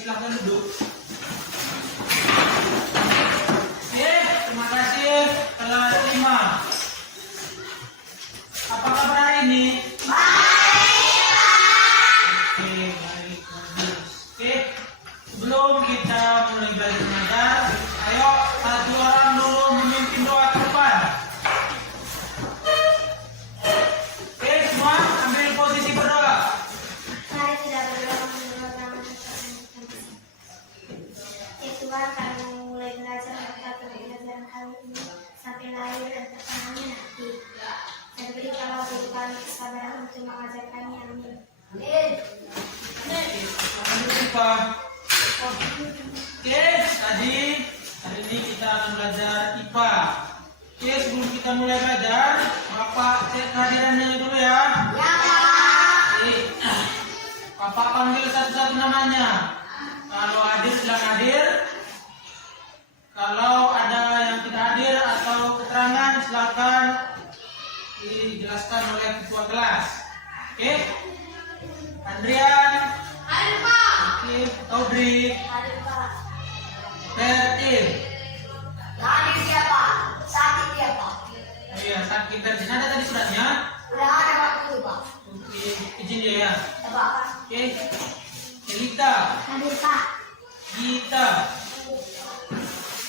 silahkan duduk. Oke, terima kasih kelas 5. Apa kabar hari ini? Oke, baik, bagus. Oke, sebelum kita mulai belajar mengajar, ayo satu orang dulu memimpin doa ke depan. Oke, semua ambil posisi berdoa. Mari kita berdoa menurut nama Tuhan, kami mulai belajar maka pembelajaran kali ini sampai lahir dan tertanamnya nanti. Dan berikanlah bagi kami kesabaran untuk mengajar kami. Amin. Sambil lupa. Oke, tadi hari ini kita akan belajar IPA. Oke, sebelum kita mulai belajar, Bapak cek kehadirannya dulu ya. Ya, Pak. Oke, Bapak panggil satu-satu namanya. Kalau hadir silakan hadir. Kalau ada yang tidak hadir atau keterangan silakan dijelaskan oleh ketua kelas. Oke, Andrian. Hadir, Pak. Oke, Taudri. Hadir, Pak. Bertil. Hadir siapa? Sakit ya, Pak. Oh iya, sakit Bertil. Ada tadi suratnya? Udah ada waktu, Pak. Oke, izin dia ya. Ya, Pak. Oke, Elita. Hadir, Pak. Gita.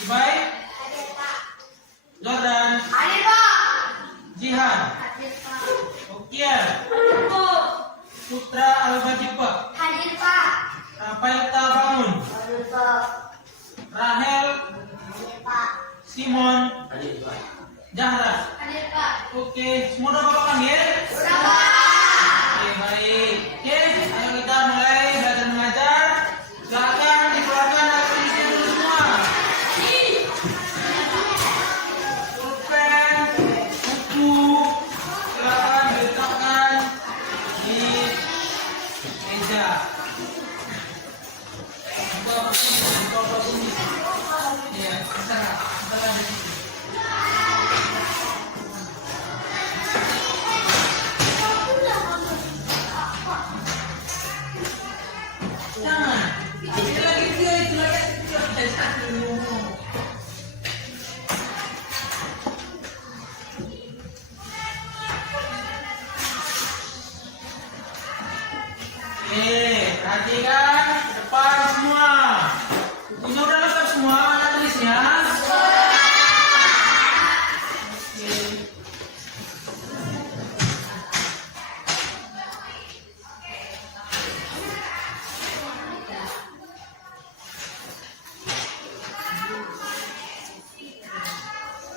Ibai. Hadir, Pak. Jordan. Hadir, Pak. Jihan. Hadir, Pak. Okian. Hadir, Pak. Putra Al-Bajipa. Hadir, Pak. Rafael Tabangun. Hadir, Pak. Rahel. Hadir, Pak. Simon. Zahra. Hadir, Pak. Oke, semua udah Bapak panggil? Udah, Pak. Oke, baik. Oke, ayo kita mulai belajar mengajar. Silakan dikeluarkan alat tulisnya dulu semua. Pulpen, buku, silakan diletakkan di meja. Buka bunyi. Iya, sebentar di situ. Jangan. Itu lagi dia, itu lagi dia. Dari satu ngomong. Perhatikan ke depan semua. Bukunya udah lengkap semua, ada tulisnya. Oke.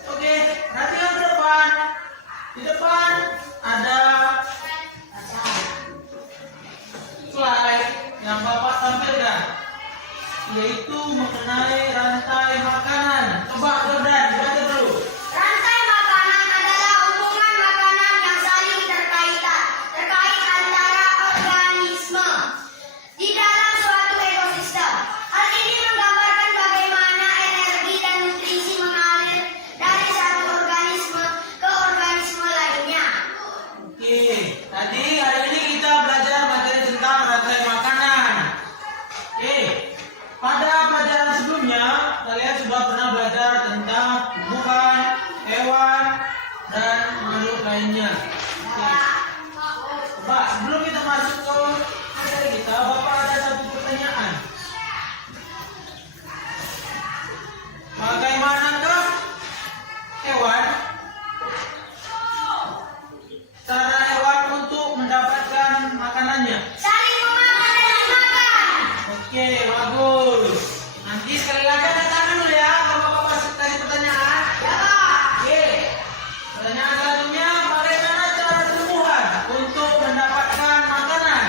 Oke, perhatikan ke depan. Di depan ada slide yang Bapak tampilkan, yaitu mengenai rantai makanan. Coba Jordan, baca dulu. Rantai makanan adalah hubungan makanan yang saling terkait antara organisme di dalam suatu ekosistem. Hal ini menggambarkan bagaimana energi dan nutrisi mengalir dari satu organisme ke organisme lainnya. Oke, tadi hari ini kita belajar materi tentang rantai makanan. Oke, pada pelajaran sebelumnya kalian sudah pernah belajar tentang tumbuhan, hewan, dan makhluk lainnya. Oke. Coba sebelum kita masuk ke materi kita, Bapak ada satu pertanyaan. Bagaimanakah hewan? Cara hewan untuk mendapatkan makanannya? Saling memakan dan dimakan. Oke, bagus. Nanti sekali lagi ada tangan dulu ya, kalau Bapak masuk tadi pertanyaan. Ya, Pak. Oke. Pertanyaan selanjutnya, bagaimana cara tumbuhan untuk mendapatkan makanan?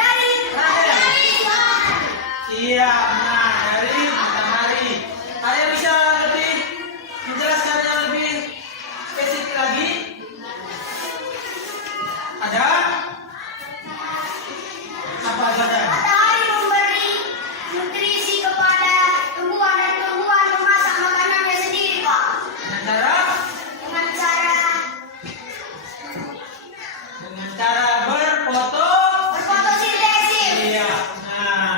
Dari Iya, nah dari matahari. Ada yang bisa lebih menjelaskan yang lebih spesifik lagi? Ada? Apa ada? matahari memberi nutrisi kepada tumbuhan dan tumbuhan memasak makanannya sendiri, Pak. Dengan cara? Dengan cara Berfoto. berfotosintesis. Iya. Nah,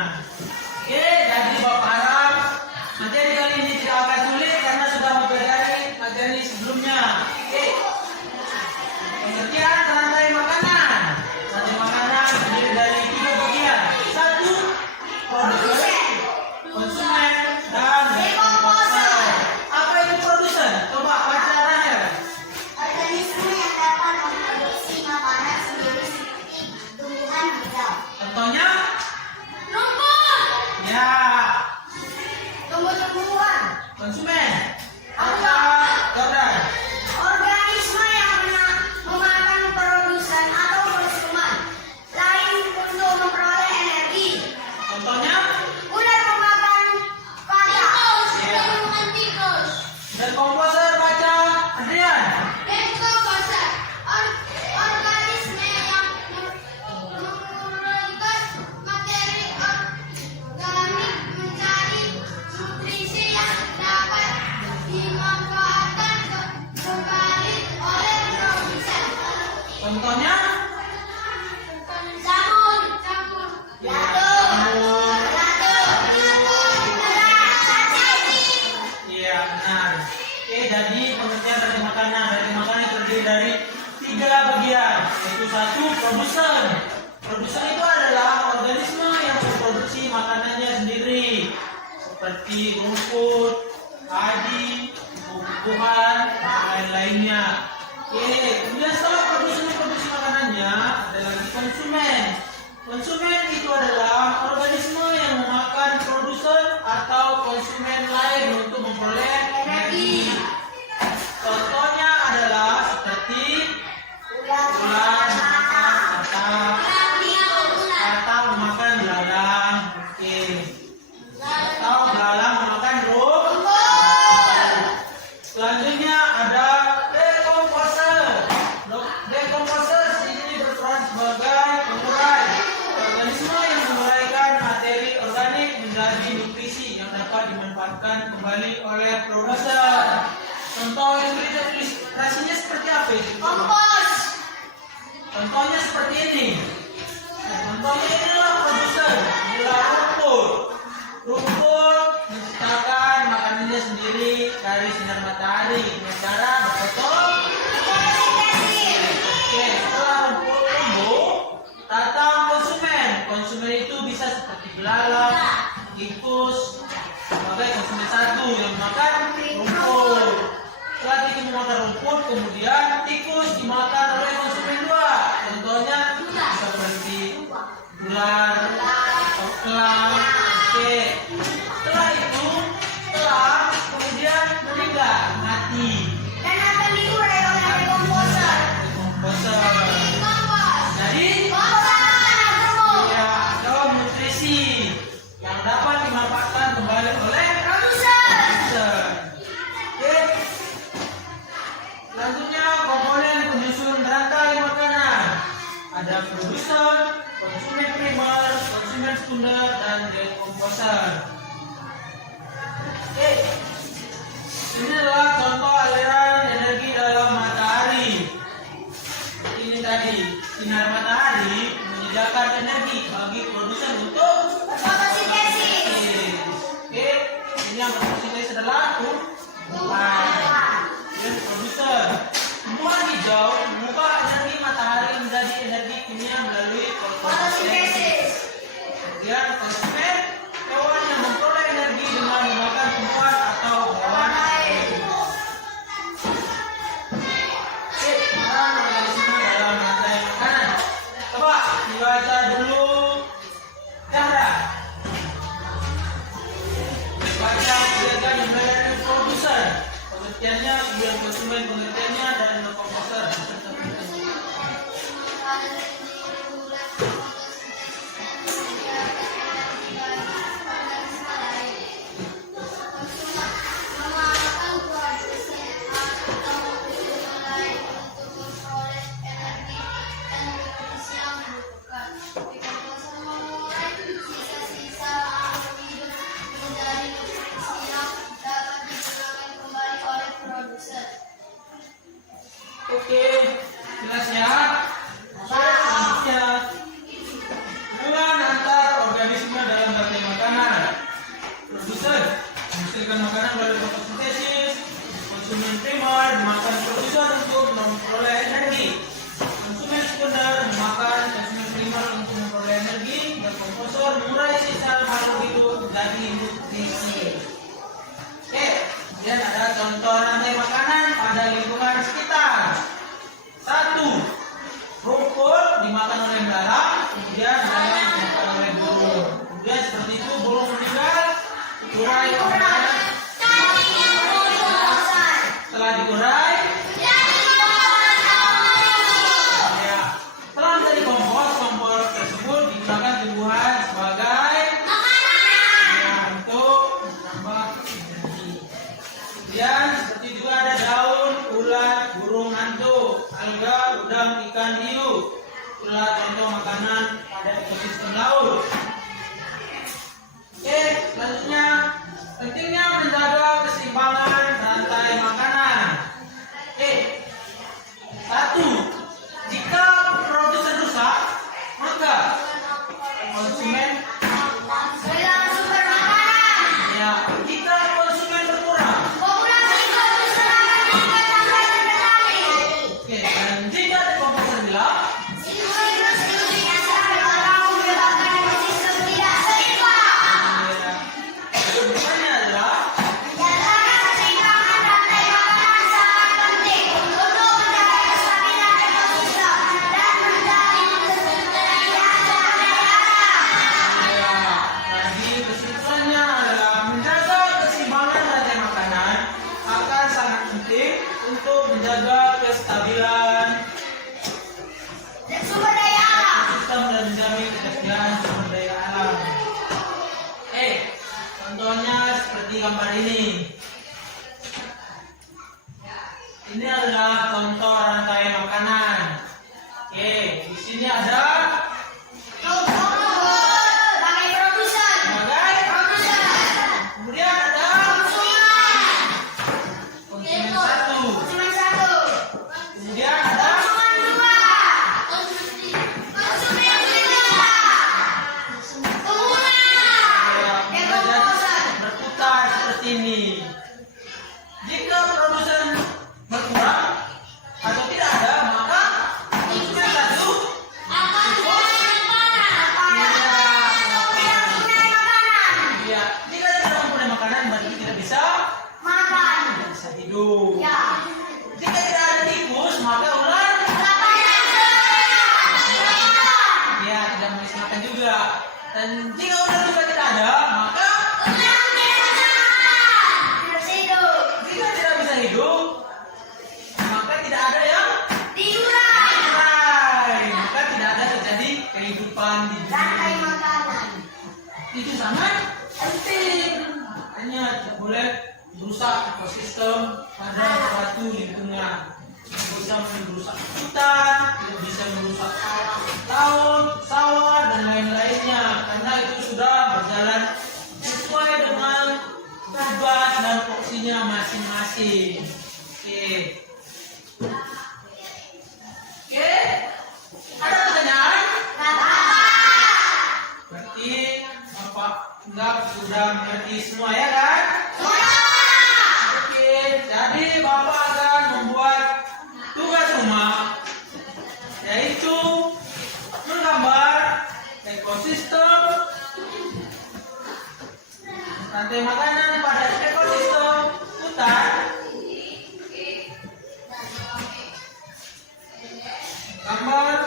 Ya. Tumbuh-tumbuhan. Konsumen. Apa? Jordan. Organisme yang memakan produsen atau konsumen lain untuk memperoleh energi. Contohnya? Ular memakan katak. Ya. Tikus. Dan komposer baca Adrian. Dekomposer. Organisme yang menguraikan materi organik mencari nutrisi yang dapat dimanfaatkan kembali oleh produsen. Contohnya? Sabun. Ya. Iya, benar. Oke, jadi pengertian dari makanan. Dari makanan terdiri dari 3 bagian, yaitu 1, produsen. Produsen itu adalah organisme yang memproduksi makanannya sendiri, seperti rumput, padi, tumbuh-tumbuhan, dan lain-lainnya. Oke, kemudian setelah produsen memproduksi makanannya, ada lagi konsumen. Konsumen itu adalah organisme yang memakan produsen atau konsumen lain untuk memperoleh energi. Contohnya adalah seperti ular memakan katak, atau memakan belalang. Oke. Atau belalang memakan rumput. Selanjutnya ada dekomposer. Dekomposer di sini berperan sebagai pengurai. Organisme yang menguraikan materi organik menjadi nutrisi yang dapat dimanfaatkan kembali oleh produsen. Contoh ilustrasinya seperti apa itu? Kompos. Contohnya seperti ini. Contohnya inilah produsen, inilah rumput. Rumput menciptakan makanannya sendiri dari sinar matahari dengan cara berfotosintesa. Oke, setelah rumput tumbuh, datang konsumen. Konsumen itu bisa seperti belalang, tikus, sebagai konsumen 1 yang makan rumput. Setelah tikus memakan rumput, kemudian tikus dimakan oleh konsumen 2. Contohnya seperti ular, kelang. Oke. Setelah itu, kelang kemudian meninggal, mati. Dan akan diurai oleh dekomposer. Komposer. Kompos. Jadi, ya, ada nutrisi yang dapat dimanfaatkan kembali oleh produsen. Oke. Selanjutnya komponen penyusun rantai makanan. Ada produsen, konsumen primer, konsumen sekunder, dan dekomposer. Oke. Ini adalah contoh aliran energi dalam matahari. Seperti ini tadi, sinar matahari menyediakan energi bagi produsen untuk Fotosintesis. Oke, ini yang berfungsi adalah tumbuhan. Dan produsen. Tumbuhan hijau mengubah energi matahari menjadi energi kimia melalui fotosintesis. Kemudian konsumen, hewan yang memperoleh energi dengan memakan tumbuhan atau hewan lain. Oke, peran organisme dalam rantai makanan. Coba dibaca dulu. Zahra. Baca diagram yang mulai dari produsen, pengertiannya, kemudian konsumen pengertiannya, dan dekomposer. Oke, jelas ya. Selanjutnya, hubungan antar organisme dalam rantai makanan. Produsen menghasilkan makanan melalui fotosintesis. Konsumen primer memakan produsen untuk memperoleh energi. Konsumen sekunder memakan konsumen primer untuk memperoleh energi. Dan komposer mengurai sisa makhluk hidup menjadi nutrisi. Oke, kemudian ada contoh rantai makanan pada lingkungan sekitar. 1. Rumput dimakan oleh belalang, kemudian belalang dimakan oleh burung. Kemudian seperti itu burung Dikurai oleh setelah dikurai ya setelah menjadi kompos tersebut digunakan tumbuhan sebagai ya, untuk menambah energi. Kemudian seperti juga ada daun, ulat, burung hantu, alga, udang, ikan hiu. Itulah contoh makanan pada ekosistem laut. Oke, selanjutnya pentingnya menjaga keseimbangan rantai makanan. Satu, jika produsen rusak, maka konsumen kehilangan sumber makanan. ya, jika konsumen berkurang, Populasi produsen akan meningkat sampai terkendali. oke, dan jika dekomposer hilang, Siklus yang sampai orang menyebabkan ekosistem tidak seimbang. kesimpulannya adalah Menjaga keseimbangan rantai makanan sangat penting untuk menjaga kestabilan ekosistem dan menjamin ketersediaan sumber daya alam. Jadi kesimpulannya adalah menjaga keseimbangan rantai makanan akan sangat penting untuk menjaga kestabilan Dan sumber daya alam. sistem dan menjamin ketersediaan sumber daya alam. Contohnya seperti gambar ini. Ini adalah contoh rantai makanan. Di sini ada Sebagai produsen, sebagai kemudian ada konsumen satu, konsumen satu, kemudian ada konsumen dua, konsumen tiga, pengguna, dekomposer. berputar seperti ini. Jika produsen berkurang atau tidak ada, maka konsumen satu Akan kehilangan makanan. Tidak punya makanan. ya, jika tidak mempunyai makanan berarti tidak bisa Makan. hidup. Ya. Jika tidak ada tikus, maka ular ya tidak bisa makan juga. Dan jika ular juga tidak ada, maka jika tidak bisa hidup, maka tidak ada yang lain. Maka tidak ada terjadi kehidupan di dunia. Itu sangat penting. Makanya tidak boleh merusak ekosistem pada suatu lingkungan. Tidak bisa merusak hutan, tidak bisa merusak laut, sawah, dan lain-lainnya. Karena itu sudah berjalan sesuai dengan tugas dan fungsinya masing-masing. Oke. Ada pertanyaan? Berarti Bapak enggak sudah mengerti semua ya kan? Oke, jadi Bapak akan membuat tugas rumah yaitu menggambar ekosistem rantai makanan pada ekosistem hutan. Gambar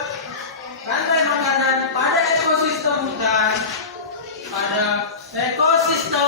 rantai makanan pada ekosistem hutan, pada ekosistem